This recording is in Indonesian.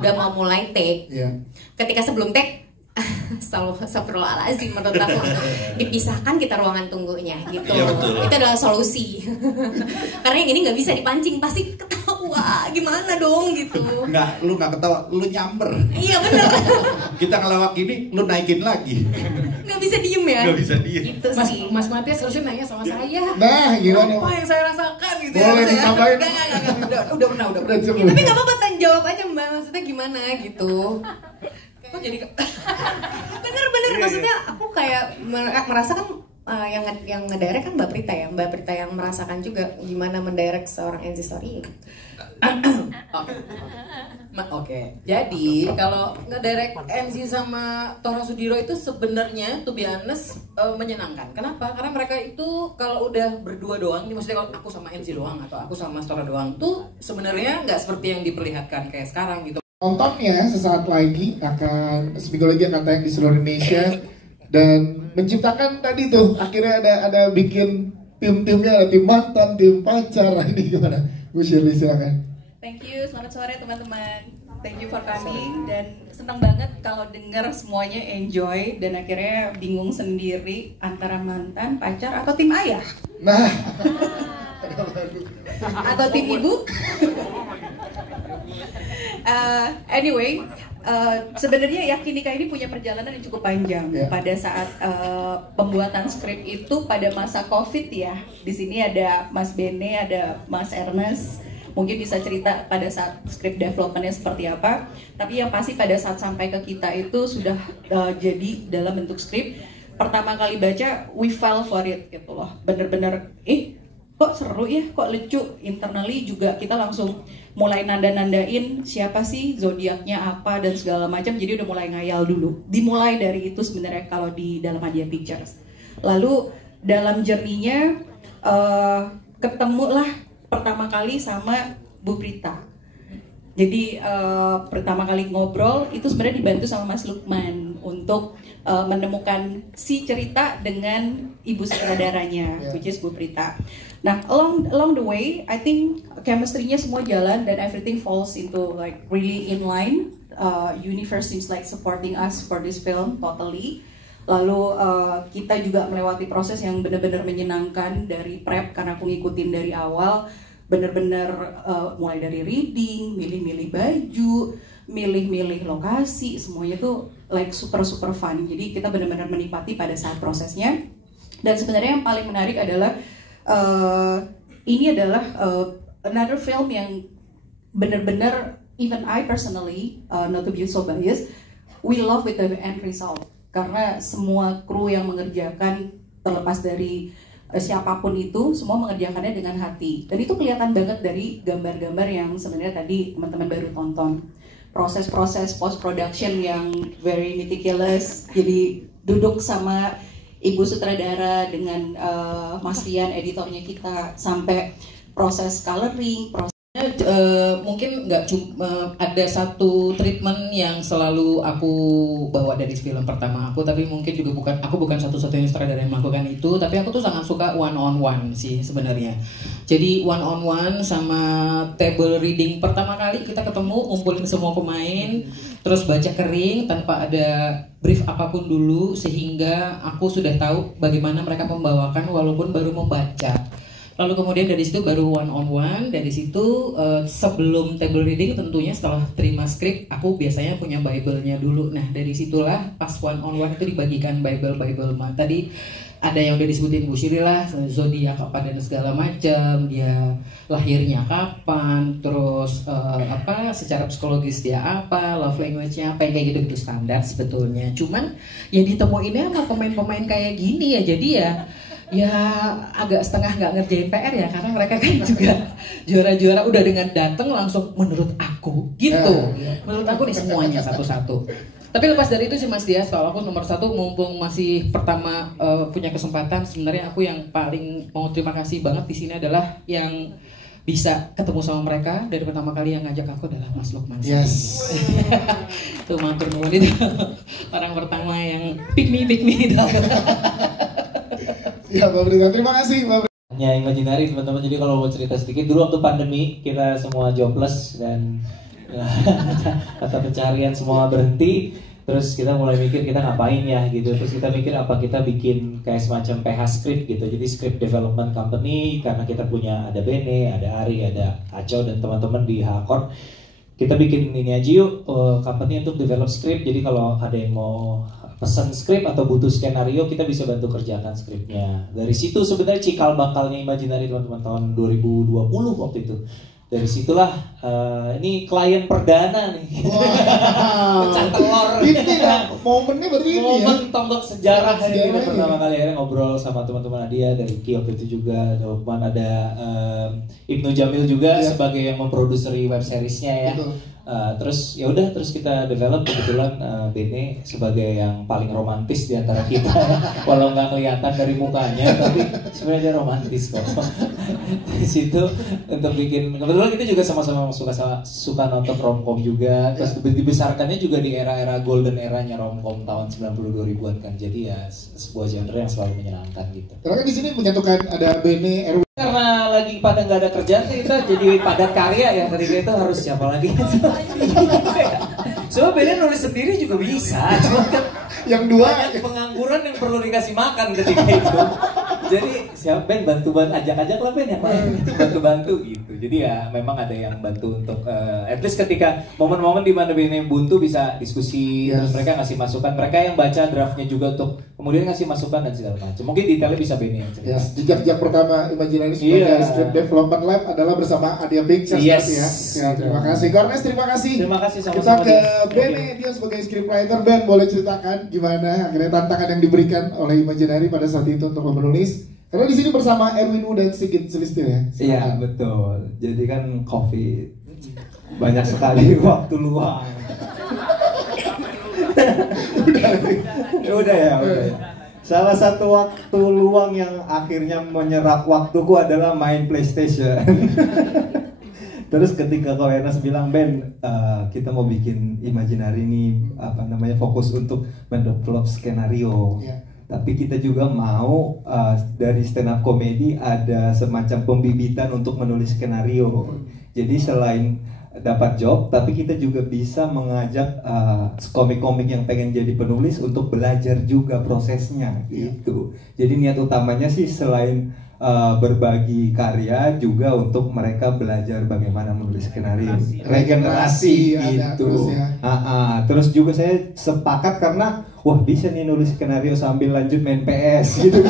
udah mau mulai take. Ketika sebelum take astagfirullahaladzim, menurut aku dipisahkan kita ruangan tunggunya gitu. Itu adalah solusi. Karena yang ini nggak bisa dipancing, pasti ketawa gimana dong gitu. Lu nggak ketawa, lu nyamber. Iya benar. Kita ngelawak ini, lu naikin lagi. Nggak bisa diem ya. Nggak bisa diem. Gitu sih. Mas Matias harusnya nanya sama saya. Nah gimana? Apa yang saya rasakan gitu. Boleh ditambahin. Udah pernah. Ya, tapi nggak apa-apa, jawab aja Mbak, maksudnya gimana gitu. Kok jadi bener maksudnya aku kayak merasakan yang ngedirect kan Mbak Prita ya, Mbak Prita yang merasakan juga gimana mendirect seorang NC Story. Oke. Jadi kalau ngedirect NC sama Tora Sudiro itu sebenarnya to be honest menyenangkan. Kenapa? Karena mereka itu kalau udah berdua doang, maksudnya kalau aku sama NC doang atau aku sama Tora doang tuh sebenarnya nggak seperti yang diperlihatkan kayak sekarang gitu. Nontonnya sesaat lagi akan seminggu lagi akan tayang di seluruh Indonesia dan menciptakan tadi tuh akhirnya ada bikin tim-timnya, ada tim mantan, tim pacar. Ini gimana? Bu Shirley silakan. Thank you, selamat sore teman-teman. Thank you for coming dan senang banget kalau dengar semuanya enjoy dan akhirnya bingung sendiri antara mantan, pacar atau tim ayah. Nah, atau tim ibu. Anyway, sebenarnya Yakin Nikah ini punya perjalanan yang cukup panjang. Pada saat pembuatan skrip itu pada masa COVID ya. Di sini ada Mas Bene, ada Mas Ernest. Mungkin bisa cerita pada saat script developmentnya seperti apa. Tapi yang pasti pada saat sampai ke kita itu sudah jadi dalam bentuk skrip. Pertama kali baca, we fell for it gitu loh. Bener-bener, kok seru ya, kok lucu. Internally juga kita langsung mulai nanda-nandain siapa sih, zodiaknya apa dan segala macam. Jadi udah mulai ngayal dulu. Dimulai dari itu sebenarnya kalau di dalam Hadiah Pictures. Lalu dalam journey-nya ketemulah pertama kali sama Bu Prita. Jadi pertama kali ngobrol itu sebenarnya dibantu sama Mas Lukman untuk menemukan si cerita dengan ibu sutradaranya, which is Bu Prita. Nah, along the way, I think chemistry-nya semua jalan dan everything falls into like really in line. Universe seems like supporting us for this film totally. Lalu kita juga melewati proses yang benar-benar menyenangkan dari prep karena aku ngikutin dari awal. Bener-bener mulai dari reading, milih-milih baju, milih-milih lokasi, semuanya tuh like super fun. Jadi kita benar-benar menikmati pada saat prosesnya. Dan sebenarnya yang paling menarik adalah ini adalah another film yang benar-benar even I personally, not to be so biased, we love with the end result. Karena semua kru yang mengerjakan terlepas dari siapapun itu semua mengerjakannya dengan hati dan itu kelihatan banget dari gambar-gambar yang sebenarnya tadi teman-teman baru tonton. Proses-proses post production yang very meticulous, jadi duduk sama ibu sutradara dengan Mas Rian editornya kita sampai proses coloring, mungkin nggak cuma ada satu treatment yang selalu aku bawa dari film pertama aku, tapi mungkin juga aku bukan satu-satunya sutradara yang melakukan itu, tapi aku tuh sangat suka one on one sih sebenarnya. Jadi one on one sama table reading pertama kali kita ketemu, ngumpulin semua pemain, terus baca kering tanpa ada brief apapun dulu, sehingga aku sudah tahu bagaimana mereka membawakan walaupun baru membaca. Lalu kemudian dari situ baru one on one. Dari situ sebelum table reading tentunya setelah terima skrip aku biasanya punya Bible-nya dulu. Nah dari situlah pas one on one itu dibagikan Bible. Tadi ada yang udah disebutin Bu Shirley lah, zodiak apa dan segala macam, dia lahirnya kapan, terus secara psikologis dia apa, love language-nya apa, kayak gitu-gitu standar sebetulnya. Cuman ya ditemuinnya sama pemain-pemain kayak gini ya, jadi ya agak setengah nggak ngerjain PR ya, karena mereka kan juga juara-juara udah dengan dateng langsung menurut aku gitu. Menurut aku nih semuanya satu-satu. Tapi lepas dari itu sih Mas Dias, kalau aku nomor satu mumpung masih pertama punya kesempatan, sebenarnya aku yang paling mau terima kasih banget di sini adalah yang bisa ketemu sama mereka dari pertama kali yang ngajak aku adalah Mas Lukman. Yes. Tuh matur nuwun itu orang pertama yang pick me itu. Ya Mbak Prita, terima kasih Mbak Prita. Hanya Imaginary teman-teman, jadi kalau mau cerita sedikit, dulu waktu pandemi kita semua jobless dan kata pencarian semua berhenti. Terus kita mulai mikir kita ngapain ya gitu. Terus kita mikir apa kita bikin kayak semacam PH Script gitu. Jadi script development company, karena kita punya ada Bene, ada Ari, ada Aco dan teman-teman di Hakor. Kita bikin ini aja yuk, company untuk develop script. Jadi kalau ada yang mau pesan script atau butuh skenario, kita bisa bantu kerjakan skripnya. Dari situ sebenarnya cikal bakalnya Imaginary teman-teman tahun 2020 waktu itu. Dari situlah ini klien perdana nih. Wow. Pecah telur. Ini ya, momennya berarti ini ya. Momen tonggak sejarah hari ini Sejarah pertama kali akhirnya ngobrol sama teman-teman Adia dari Kiok itu juga, ada Lukman, ada Ibnu Jamil juga sebagai yang memproduseri web seriesnya ya. Terus ya udah, terus kita develop kebetulan Bene sebagai yang paling romantis di antara kita. Walau nggak kelihatan dari mukanya, tapi sebenarnya dia romantis kok. Di situ untuk bikin, kebetulan kita juga sama-sama suka nonton romcom juga. Terus dibesarkannya juga di era-era golden eranya romcom tahun 90-2000-an kan. Jadi ya sebuah genre yang selalu menyenangkan gitu. Karena kan di sini menyatukan ada Bene, Erwin. Karena lagi pada nggak ada kerjaan, kita jadi padat karya ya. Ketika itu harus siapa lagi? Soalnya Bene nulis sendiri juga bisa. Cuma kan yang dua banyak pengangguran yang perlu dikasih makan ketika itu. Jadi siapa Ben bantu-bantu, ajak-ajak lah Ben yang lain itu bantu-bantu gitu. Jadi ya memang ada yang bantu untuk at least ketika momen-momen di mana Bene buntu bisa diskusi, terus mereka ngasih masukan, mereka yang baca draftnya juga untuk kemudian ngasih masukan dan segala macam. Mungkin detailnya bisa Bene yang cerita. Jejak pertama Imaginary sebagai script development lab adalah bersama Adia Pictures ya. Terima kasih Kornes, terima kasih. Terima kasih sama-sama. Kita ke Bene, dia sebagai scriptwriter. Ben, boleh ceritakan gimana akhirnya tantangan yang diberikan oleh Imaginary pada saat itu untuk menulis? Karena di sini bersama Erwin dan Sigit Selistil ya. Iya betul. Jadi kan COVID, banyak sekali waktu luang. Udah ya. Salah satu waktu luang yang akhirnya menyerap waktuku adalah main PlayStation. Terus ketika Ko Ernest bilang, Ben, kita mau bikin Imaginary ini fokus untuk mendevelop skenario. Tapi kita juga mau dari stand up comedy ada semacam pembibitan untuk menulis skenario. Jadi selain dapat job, tapi kita juga bisa mengajak komik-komik yang pengen jadi penulis untuk belajar juga prosesnya gitu. Jadi niat utamanya sih selain berbagi karya juga untuk mereka belajar bagaimana menulis skenario, regenerasi gitu. Terus juga saya sepakat karena wah bisa nih nulis skenario sambil lanjut main PS gitu.